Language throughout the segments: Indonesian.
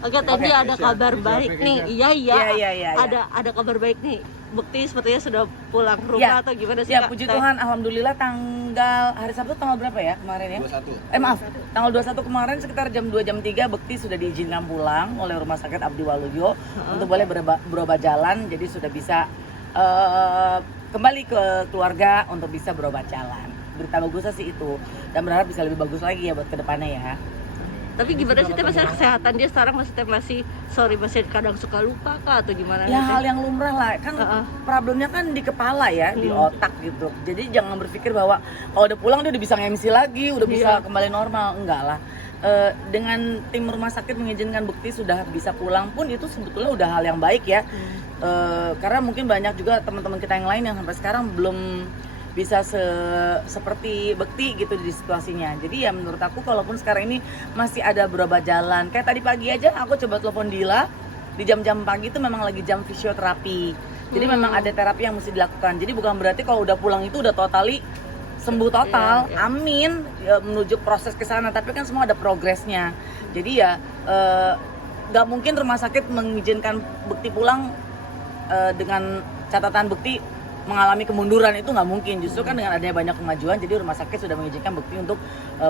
Oke, tadi ada kabar baik nih. Iya. Ada kabar baik nih. Bukti sepertinya sudah pulang ke rumah atau gimana sih? Ya, puji Tuhan, alhamdulillah tanggal hari Sabtu tanggal berapa ya kemarin ya? 21. Tanggal 21 kemarin sekitar jam 2 jam 3 Bekti sudah diizinkan pulang oleh Rumah Sakit Abdi Waluyo untuk boleh berobat jalan, jadi sudah bisa kembali ke keluarga untuk bisa berobat jalan. Berita bagusnya sih itu, dan berharap bisa lebih bagus lagi ya buat kedepannya ya. Tapi gimana sih masalah kesehatan dia sekarang masih kadang suka lupa kah atau gimana? Ya hal yang lumrah lah, kan problemnya kan di kepala ya, di otak gitu. Jadi jangan berpikir bahwa kalau udah pulang dia udah bisa nge-MC lagi, udah bisa kembali normal, enggak lah. Dengan tim rumah sakit mengizinkan Bekti sudah bisa pulang pun itu sebetulnya udah hal yang baik ya. Karena mungkin banyak juga teman-teman kita yang lain yang sampai sekarang belum bisa seperti Bekti gitu di situasinya. Jadi ya menurut aku kalaupun sekarang ini masih ada berobat jalan, kayak tadi pagi aja aku coba telepon Dila di jam-jam pagi itu memang lagi jam fisioterapi. Jadi memang ada terapi yang mesti dilakukan. Jadi bukan berarti kalau udah pulang itu udah totali sembuh total. Amin ya, menuju proses ke sana, tapi kan semua ada progresnya. Jadi ya nggak mungkin rumah sakit mengizinkan Bekti pulang dengan catatan Bekti mengalami kemunduran, itu nggak mungkin. Justru kan dengan adanya banyak kemajuan, jadi rumah sakit sudah mengizinkan Bekti untuk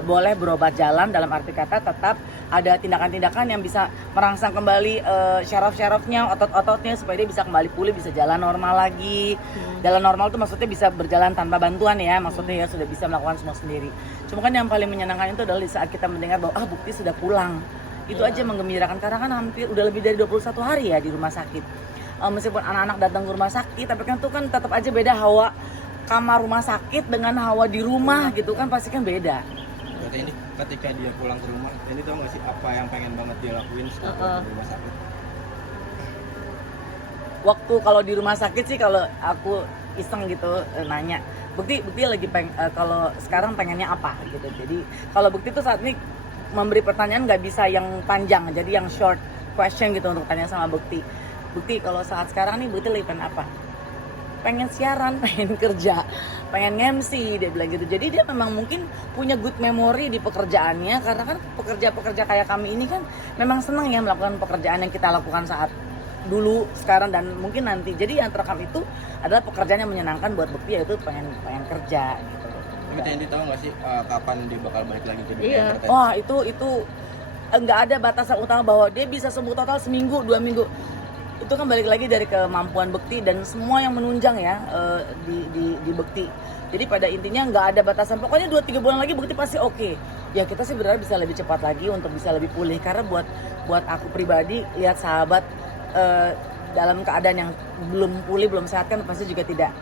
boleh berobat jalan, dalam arti kata tetap ada tindakan-tindakan yang bisa merangsang kembali syaraf-syarafnya, otot-ototnya supaya dia bisa kembali pulih, bisa jalan normal lagi. Jalan normal itu maksudnya bisa berjalan tanpa bantuan ya, maksudnya ya sudah bisa melakukan semua sendiri. Cuma kan yang paling menyenangkan itu adalah di saat kita mendengar bahwa Bekti sudah pulang. Itu aja menggembirakan, karena kan hampir udah lebih dari 21 hari ya di rumah sakit. Meskipun anak-anak datang ke rumah sakit, tapi kan itu kan tetap aja beda hawa kamar rumah sakit dengan hawa di rumah gitu kan, pasti kan beda. Berarti ini ketika dia pulang ke rumah, ini tau gak sih apa yang pengen banget dia lakuin setelah di rumah sakit? Waktu kalau di rumah sakit sih, kalau aku iseng gitu nanya, Bekti lagi kalau sekarang pengennya apa gitu. Jadi kalau Bekti tuh saat ini memberi pertanyaan nggak bisa yang panjang, jadi yang short question gitu untuk tanya sama Bekti, kalau saat sekarang nih Bekti lagi pengen apa? Pengen siaran, pengen kerja, pengen MC, dia bilang gitu. Jadi dia memang mungkin punya good memory di pekerjaannya, karena kan pekerja-pekerja kayak kami ini kan memang senang ya melakukan pekerjaan yang kita lakukan saat dulu, sekarang, dan mungkin nanti. Jadi yang terekam itu adalah pekerjaan yang menyenangkan buat Bekti, yaitu pengen kerja gitu. Tapi Tendi tahu nggak sih kapan dia bakal balik lagi ke dunia entertainment? Wah itu nggak ada batasan utama bahwa dia bisa sembuh total seminggu, 2 minggu. Itu kan balik lagi dari kemampuan Bekti dan semua yang menunjang ya di Bekti. Jadi pada intinya nggak ada batasan, pokoknya 2-3 bulan lagi Bekti pasti oke. Ya kita sih berharap bisa lebih cepat lagi untuk bisa lebih pulih, karena buat aku pribadi lihat sahabat dalam keadaan yang belum pulih, belum sehat kan pasti juga tidak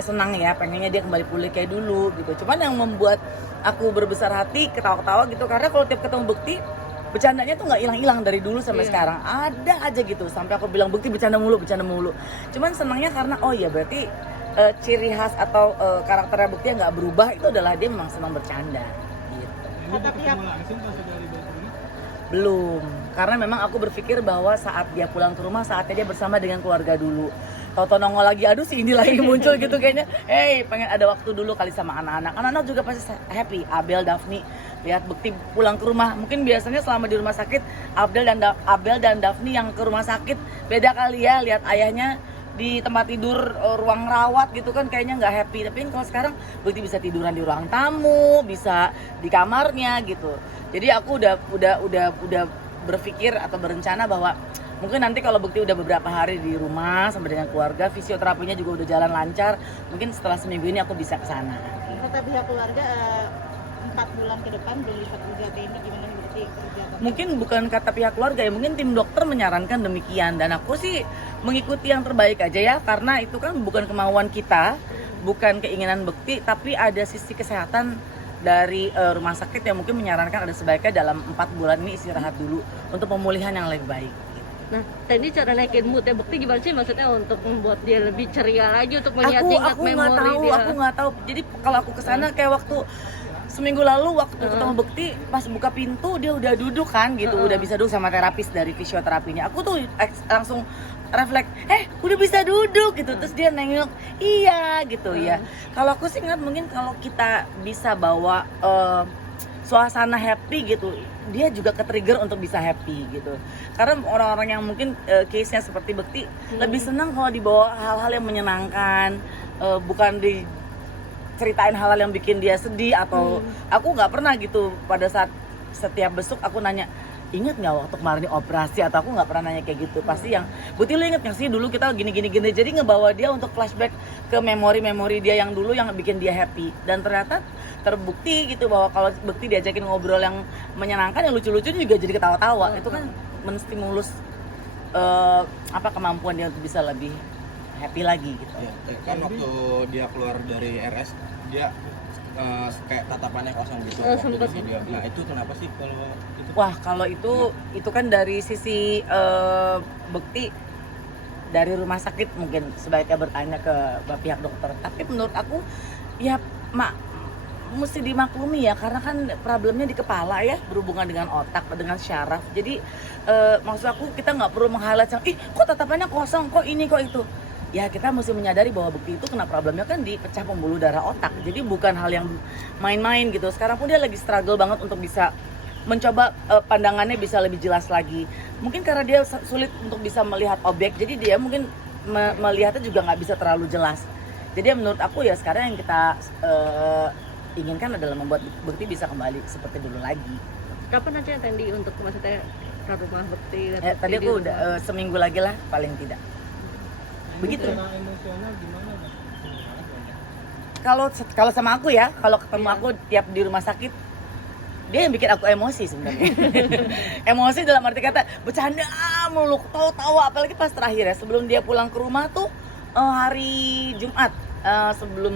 senang ya, pengennya dia kembali pulih kayak dulu gitu. Cuman yang membuat aku berbesar hati, ketawa-ketawa gitu, karena kalau tiap ketemu Bekti bercandanya tuh nggak hilang-hilang dari dulu sampai sekarang, ada aja gitu. Sampai aku bilang Bekti bercanda mulu. Cuman senangnya karena berarti ciri khas atau karakternya Bekti yang nggak berubah itu adalah dia memang senang bercanda gitu. Kata pihak Belum, karena memang aku berpikir bahwa saat dia pulang ke rumah, saatnya dia bersama dengan keluarga dulu. Tau-tau nongol lagi, aduh si ini lagi muncul gitu kayaknya. Pengen ada waktu dulu kali sama anak-anak. Anak-anak juga pasti happy. Abel, Daphne lihat Bekti pulang ke rumah. Mungkin biasanya selama di rumah sakit Abel dan Daphne yang ke rumah sakit beda kali ya, lihat ayahnya di tempat tidur ruang rawat gitu kan kayaknya nggak happy. Tapi kalau sekarang Bekti bisa tiduran di ruang tamu, bisa di kamarnya gitu. Jadi aku udah berpikir atau berencana bahwa mungkin nanti kalau Bekti udah beberapa hari di rumah sama dengan keluarga, fisioterapinya juga udah jalan lancar, mungkin setelah seminggu ini aku bisa ke sana. kata pihak keluarga 4 bulan ke depan belum bisa kerja, ini gimana Bekti kerja? Mungkin bukan kata pihak keluarga ya, mungkin tim dokter menyarankan demikian, dan aku sih mengikuti yang terbaik aja ya, karena itu kan bukan kemauan kita, bukan keinginan Bekti, tapi ada sisi kesehatan dari rumah sakit yang mungkin menyarankan ada sebaiknya dalam 4 bulan ini istirahat dulu untuk pemulihan yang lebih baik. Nah, tadi cara naikin moodnya Bekti gimana sih, maksudnya untuk membuat dia lebih ceria lagi, untuk mengingat memori dia? Aku nggak tahu. Jadi kalau aku kesana kayak waktu seminggu lalu waktu ketemu Bekti, pas buka pintu dia udah duduk kan gitu, udah bisa duduk sama terapis dari fisioterapinya. Aku tuh langsung refleks, udah bisa duduk gitu. Terus dia nengok, iya gitu ya. Kalau aku sih ingat mungkin kalau kita bisa bawa suasana happy gitu, dia juga ke-trigger untuk bisa happy gitu. Karena orang-orang yang mungkin case-nya seperti Bekti lebih senang kalau dibawa hal-hal yang menyenangkan, bukan diceritain hal-hal yang bikin dia sedih atau aku nggak pernah gitu pada saat setiap besuk aku nanya, inget nggak waktu kemarin operasi, atau aku nggak pernah nanya kayak gitu. Pasti yang Bekti, lu inget nggak sih dulu kita gini, jadi ngebawa dia untuk flashback ke memori-memori dia yang dulu yang bikin dia happy. Dan ternyata terbukti gitu bahwa kalau Bekti diajakin ngobrol yang menyenangkan, yang lucu-lucu juga jadi ketawa-tawa. Itu kan menstimulus kemampuan dia untuk bisa lebih happy lagi gitu. Ya, kan waktu dia keluar dari RS dia kayak tatapannya kosong gitu waktu di video. Nah itu kenapa sih kalau itu? Wah, kalau itu kan dari sisi Bekti dari rumah sakit mungkin sebaiknya bertanya ke pihak dokter. Tapi menurut aku ya mesti dimaklumi ya, karena kan problemnya di kepala ya, berhubungan dengan otak, dengan syaraf. Jadi maksud aku kita nggak perlu meng-highlight yang kok tatapannya kosong, kok ini, kok itu. Ya kita mesti menyadari bahwa Bekti itu kena problemnya kan di pecah pembuluh darah otak. Jadi bukan hal yang main-main gitu. Sekarang pun dia lagi struggle banget untuk bisa mencoba pandangannya bisa lebih jelas lagi. Mungkin karena dia sulit untuk bisa melihat objek, jadi dia mungkin melihatnya juga nggak bisa terlalu jelas. Jadi menurut aku ya sekarang yang kita inginkan adalah membuat Bekti bisa kembali seperti dulu lagi. Kapan aja Tendi untuk maksudnya ke rumah Bekti? Tadi aku udah seminggu lagi lah paling tidak. Begitu. Kalau sama aku ya, kalau ketemu aku tiap di rumah sakit, dia yang bikin aku emosi sebenarnya. Emosi dalam arti kata bercanda mulu, tawa-tawa, apalagi pas terakhir ya, sebelum dia pulang ke rumah tuh hari Jumat, sebelum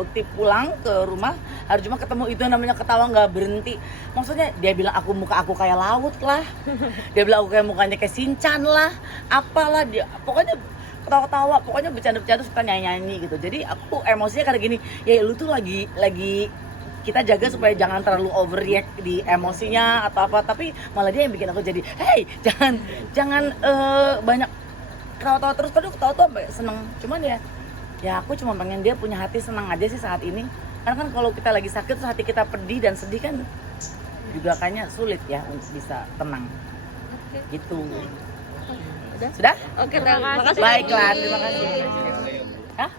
Bekti pulang ke rumah hari Jumat, ketemu itu namanya ketawa nggak berhenti. Maksudnya dia bilang muka aku kayak laut lah, dia bilang aku kayak mukanya kayak Shinchan lah, apalah dia, pokoknya ketawa-ketawa, pokoknya bercanda-bercanda suka nyanyi-nyanyi gitu. Jadi aku emosinya karena gini, ya lu tuh lagi kita jaga supaya jangan terlalu overreact di emosinya atau apa, tapi malah dia yang bikin aku jadi hey jangan banyak ketawa-tawa terus, kadang ketawa-tawa sampai seneng. Cuman ya aku cuma pengen dia punya hati senang aja sih saat ini, karena kan kalau kita lagi sakit terus hati kita pedih dan sedih kan juga kayaknya sulit ya untuk bisa tenang. Gitu. Sudah? Oke, terima kasih. Baiklah, terima kasih. Ayo. Hah?